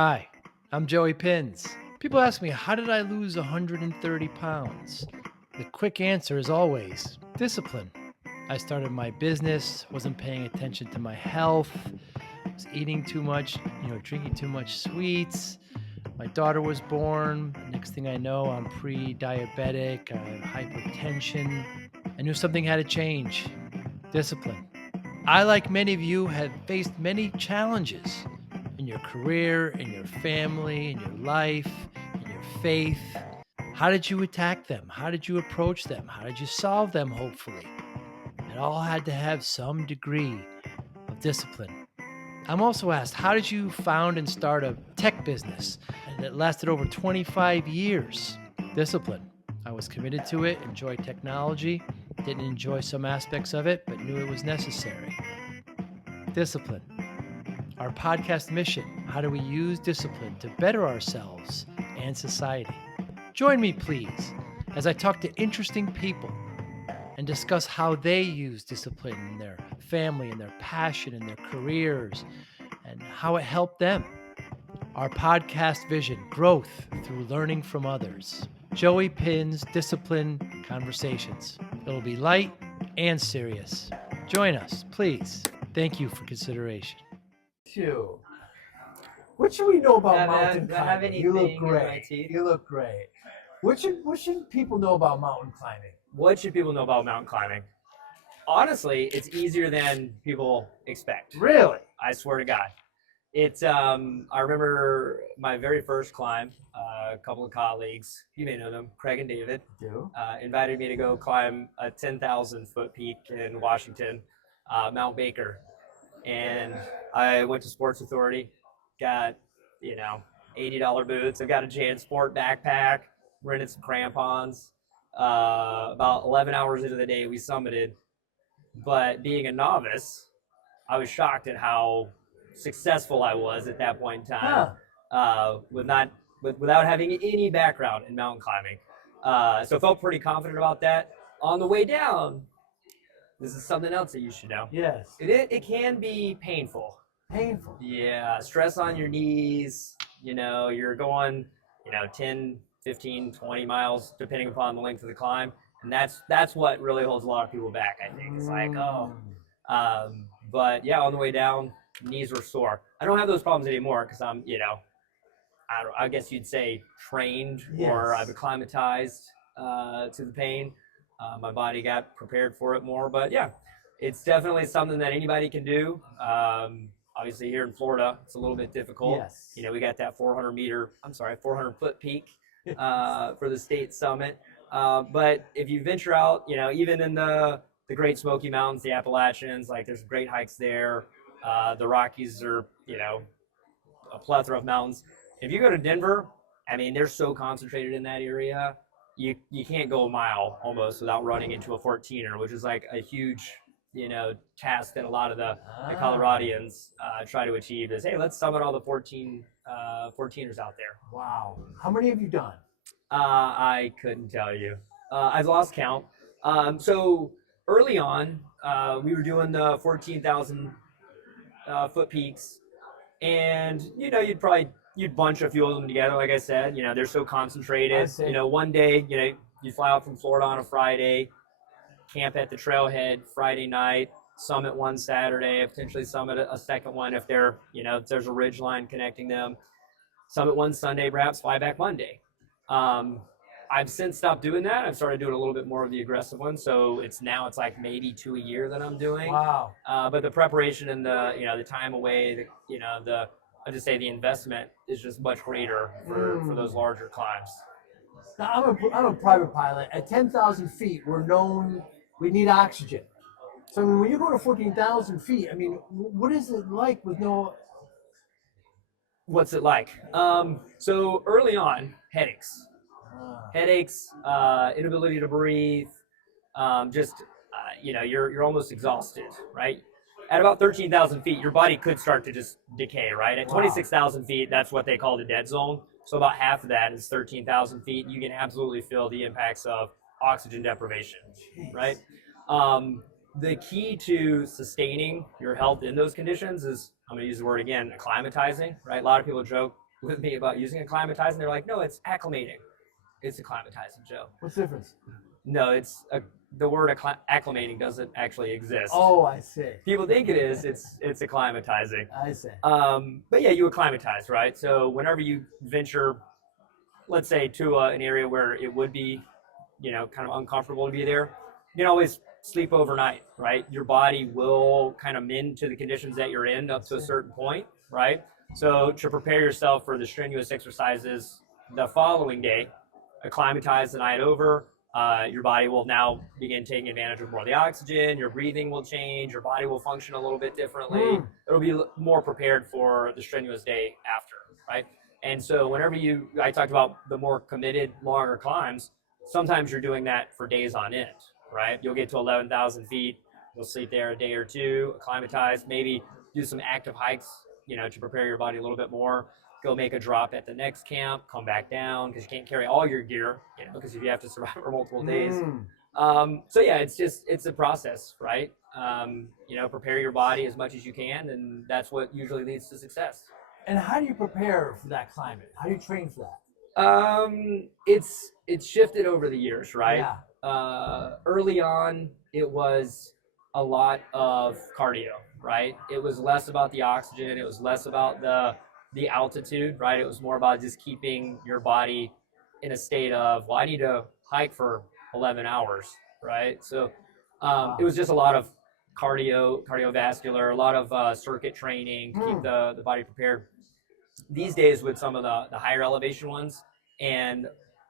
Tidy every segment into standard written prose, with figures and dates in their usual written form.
Hi, I'm Joey Pins. People ask me, how did I lose 130 pounds? The quick answer is always discipline. I started my business, wasn't paying attention to my health, was eating too much, drinking too much sweets. My daughter was born. Next thing I know, I'm pre diabetic, I have hypertension. I knew something had to change. Discipline. I, like many of you, have faced many challenges in your career, in your family, in your life, in your faith. How did you attack them? How did you approach them? How did you solve them, hopefully? It all had to have some degree of discipline. I'm also asked, how did you found and start a tech business that lasted over 25 years? Discipline. I was committed to it, enjoyed technology, didn't enjoy some aspects of it, but knew it was necessary. Discipline. Our podcast mission: how do we use discipline to better ourselves and society? Join me, please, as I talk to interesting people and discuss how they use discipline in their family and their passion and their careers and how it helped them. Our podcast vision: growth through learning from others. Joey Pins Discipline Conversations. It'll be light and serious. Join us, please. Thank you for consideration. Two. What should we know about Do I have- mountain do I have climbing? You look anything in my great. teeth? You look great. What should people know about mountain climbing? What should people know about mountain climbing? Honestly, it's easier than people expect. Really? I swear to God. It's I remember my very first climb. A couple of colleagues, you may know them, Craig and David, Do? invited me to go climb a 10,000 foot peak in Washington, Mount Baker, and I went to Sports Authority, got $80 boots. I've got a JanSport backpack, rented some crampons. About 11 hours into the day, we summited. But being a novice, I was shocked at how successful I was at that point in time, without having any background in mountain climbing. So I felt pretty confident about that. On the way down, this is something else that you should know. Yes. It can be painful. Painful. Yeah, stress on your knees. You're going, 10, 15, 20 miles, depending upon the length of the climb. And that's what really holds a lot of people back, I think. It's like, but yeah, on the way down, knees were sore. I don't have those problems anymore because I'm, I guess you'd say trained, or Yes. I've acclimatized to the pain. My body got prepared for it more, but yeah, it's definitely something that anybody can do. Obviously, here in Florida, it's a little bit difficult. Yes. We got that 400 foot peak for the state summit. But if you venture out, even in the Great Smoky Mountains, the Appalachians, like there's great hikes there. The Rockies are, a plethora of mountains. If you go to Denver, I mean, they're so concentrated in that area. You can't go a mile almost without running into a 14er, which is like a huge, task that a lot of the Coloradians try to achieve is, hey, let's summit all the 14ers out there. Wow. How many have you done? I couldn't tell you. I've lost count. So early on, we were doing the 14,000 foot peaks, and you'd bunch a few of them together. Like I said, they're so concentrated. One day, you fly out from Florida on a Friday, camp at the trailhead Friday night, summit one Saturday, potentially summit a second one if there's a ridge line connecting them. Summit one Sunday, perhaps fly back Monday. I've since stopped doing that. I've started doing a little bit more of the aggressive one. So it's like maybe 2 a year that I'm doing. Wow. But the preparation and the time away, I just say the investment is just much greater for those larger climbs. Now, I'm a private pilot. At 10,000 feet, we're known we need oxygen. So when you go to 14,000 feet, I mean, what is it like with no? What's it like? So early on, headaches, inability to breathe, you're almost exhausted, right? At about 13,000 feet, your body could start to just decay, right? At 26,000 feet, that's what they call the dead zone. So about half of that is 13,000 feet. You can absolutely feel the impacts of oxygen deprivation, right? The key to sustaining your health in those conditions is, I'm going to use the word again, acclimatizing, right? A lot of people joke, with me about using acclimatizing. They're like, no, it's acclimating. It's acclimatizing, Joe. What's the difference? No, the word acclimating doesn't actually exist. Oh, I see. People think it is. It's acclimatizing. I see. But yeah, you acclimatize, right? So whenever you venture, let's say to an area where it would be, kind of uncomfortable to be there, you can always sleep overnight, right? Your body will kind of mend to the conditions that you're in up to a certain point, right? So to prepare yourself for the strenuous exercises the following day, acclimatize the night over. Your body will now begin taking advantage of more of the oxygen. Your breathing will change. Your body will function a little bit differently. It'll be more prepared for the strenuous day after, right? And so whenever I talked about the more committed, longer climbs, sometimes you're doing that for days on end, right? You'll get to 11,000 feet. You'll sleep there a day or two, acclimatize, maybe do some active hikes, to prepare your body a little bit more. Go make a drop at the next camp, come back down because you can't carry all your gear, because if you have to survive for multiple days. So yeah, it's a process, right? Prepare your body as much as you can, and that's what usually leads to success. And how do you prepare for that climate? How do you train for that? It's shifted over the years, right? Yeah. Early on, it was a lot of cardio, right? It was less about the oxygen. It was less about the altitude, right? It was more about just keeping your body in a state of, well, I need to hike for 11 hours, right? So it was just a lot of cardiovascular, a lot of circuit training to keep the body prepared. These days with some of the higher elevation ones, and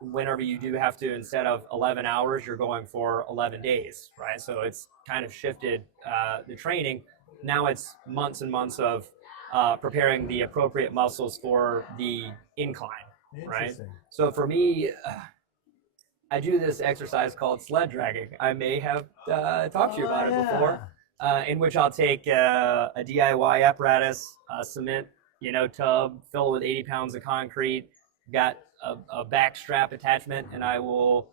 whenever you do have to, instead of 11 hours, you're going for 11 days, right? So it's kind of shifted the training. Now it's months and months of preparing the appropriate muscles for the incline, right? So for me, I do this exercise called sled dragging. I may have talked to you about it before, in which I'll take a DIY apparatus, a cement, tub, fill it with 80 pounds of concrete, got a back strap attachment, and I will,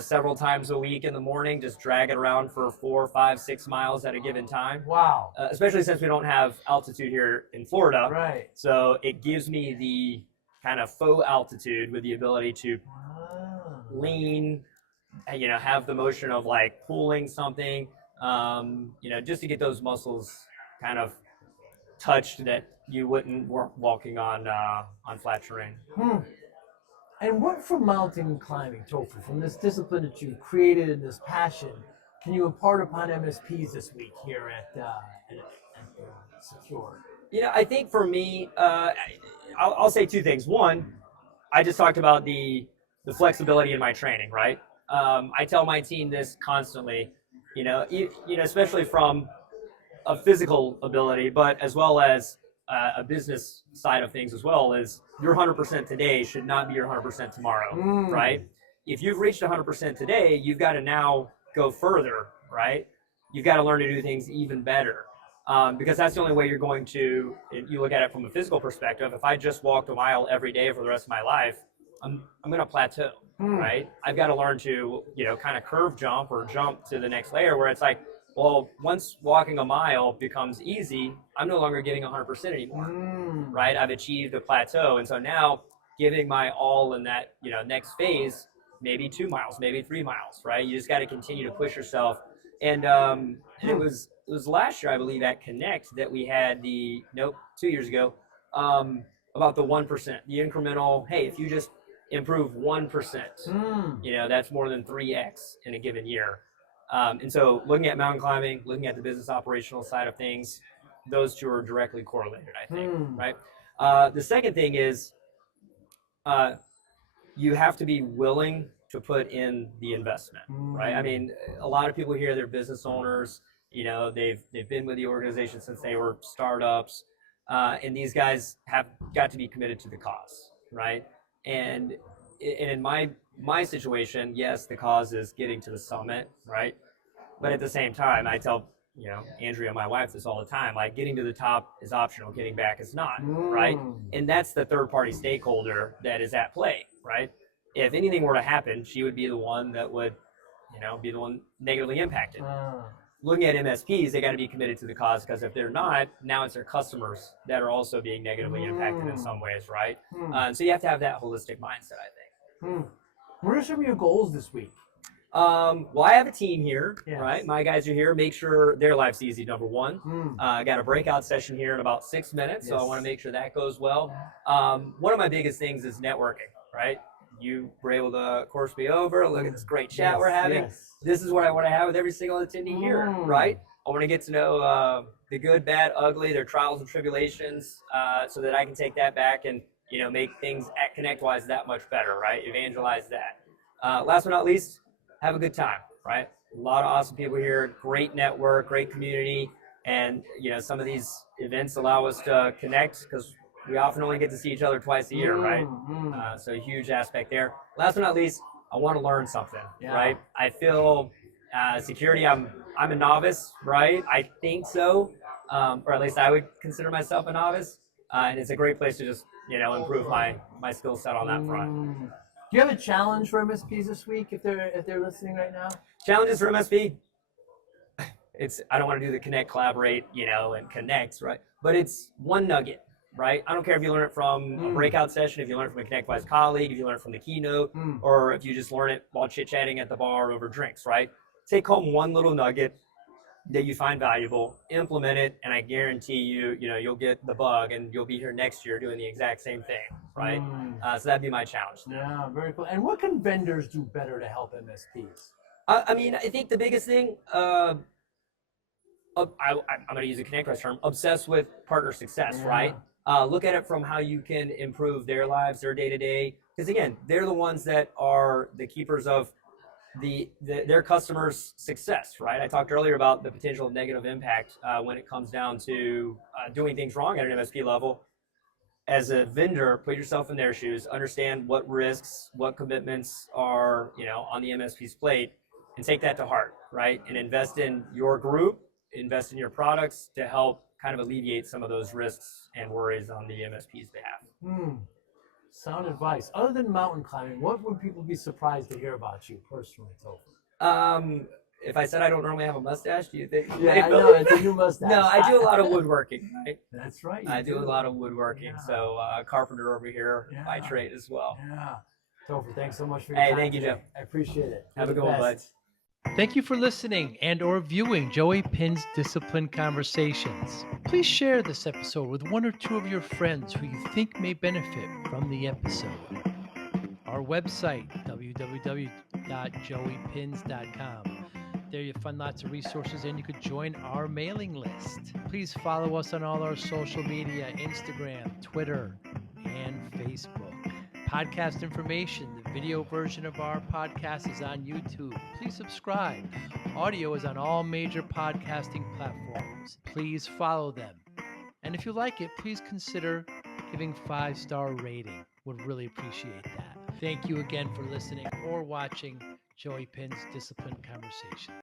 several times a week in the morning, just drag it around for 4, 5, 6 miles at a given time. Wow. Especially since we don't have altitude here in Florida. Right. So it gives me the kind of faux altitude with the ability to lean, have the motion of like pulling something, just to get those muscles kind of touched that you wouldn't walking on flat terrain. And what from mountain climbing, Topher, from this discipline that you've created and this passion, can you impart upon MSPs this week here at Secure? I think for me, I'll say two things. One, I just talked about the flexibility in my training, right? I tell my team this constantly, especially from a physical ability, but as well as a business side of things as well, is your 100% today should not be your 100% tomorrow, right? If you've reached 100% today, you've got to now go further, right? You've got to learn to do things even better, because that's the only way you're going to, if you look at it from a physical perspective, if I just walked a mile every day for the rest of my life, I'm going to plateau, right? I've got to learn to, kind of curve jump or jump to the next layer where it's like, well, once walking a mile becomes easy, I'm no longer giving 100% anymore, right? I've achieved a plateau. And so now giving my all in that, next phase, maybe 2 miles, maybe 3 miles, right? You just got to continue to push yourself. And it was last year, I believe, at Connect that we had 2 years ago, about the 1%, the incremental, hey, if you just improve 1%, that's more than 3x in a given year. And so looking at mountain climbing, looking at the business operational side of things, those two are directly correlated, I think, right? The second thing is you have to be willing to put in the investment, right? I mean, a lot of people here, they're business owners, they've been with the organization since they were startups, and these guys have got to be committed to the cause, right? And in my situation, yes, the cause is getting to the summit, right? But at the same time, I tell, Andrea, my wife, this all the time, like getting to the top is optional, getting back is not, right? And that's the third party stakeholder that is at play, right? If anything were to happen, she would be the one that would, be the one negatively impacted. looking at MSPs, they got to be committed to the cause, because if they're not, now it's their customers that are also being negatively impacted in some ways, right? So you have to have that holistic mindset, I think. What are some of your goals this week? Well, I have a team here, Yes. right? My guys are here. Make sure their life's easy, number one. I got a breakout session here in about 6 minutes, so I Yes. want to make sure that goes well. One of my biggest things is networking, right? You were able to, of course, be over. Look at this great chat Yes, we're having. yes. This is what I want to have with every single attendee here, right? I want to get to know the good, bad, ugly, their trials and tribulations, so that I can take that back and, you know, make things at ConnectWise that much better, right? Evangelize that. Last but not least, have a good time, right? A lot of awesome people here, great network, great community, and you know, some of these events allow us to connect because we often only get to see each other twice a year, right? So a huge aspect there. Last but not least, I want to learn something, Yeah. right? I feel security. I'm a novice, right? I think so, or at least I would consider myself a novice, and it's a great place to just, you know, improve my skill set on that front. Do you have a challenge for MSPs this week if they're listening right now? Challenges for MSP. I don't want to do the connect, collaborate, you know, and connect, right? But it's one nugget, right? I don't care if you learn it from a breakout session, if you learn it from a ConnectWise colleague, if you learn it from the keynote, or if you just learn it while chit-chatting at the bar over drinks, right? Take home one little nugget that you find valuable, implement it, and I guarantee you, you know, you'll get the bug and you'll be here next year doing the exact same thing, right? So that'd be my challenge. Yeah, very cool. And what can vendors do better to help MSPs? I mean, I think the biggest thing, I'm going to use a ConnectWise term, obsess with partner success, right? Look at it from how you can improve their lives, their day-to-day. Because again, they're the ones that are the keepers of their customers' success, right? I talked earlier about the potential negative impact when it comes down to doing things wrong at an MSP level. As a vendor, put yourself in their shoes, understand what risks, what commitments are, you know, on the MSP's plate, and take that to heart, right? And invest in your group, invest in your products to help kind of alleviate some of those risks and worries on the MSP's behalf. Sound advice. Other than mountain climbing, what would people be surprised to hear about you personally, Topher? If I said I don't normally have a mustache, do you think? Yeah, I know. It's a new mustache. No, I do a lot of woodworking, right? That's right. I do a lot of woodworking, Yeah. so carpenter over here by Yeah. trade as well. Yeah. Topher, thanks so much for your Hey, time thank you, today. Joe. I appreciate it. Have You're a good the one, best. buds. Thank you for listening and or viewing Joey Pinn's Discipline Conversations. Please share this episode with one or two of your friends who you think may benefit from the episode. Our website, www.joeypins.com. There you'll find lots of resources and you could join our mailing list. Please follow us on all our social media, Instagram, Twitter, and Facebook. Podcast information, the video version of our podcast is on YouTube. Please subscribe. Audio is on all major podcasting platforms. Please follow them. And if you like it, please consider giving 5-star rating. Would really appreciate that. Thank you again for listening or watching Joey Pinn's Discipline Conversation.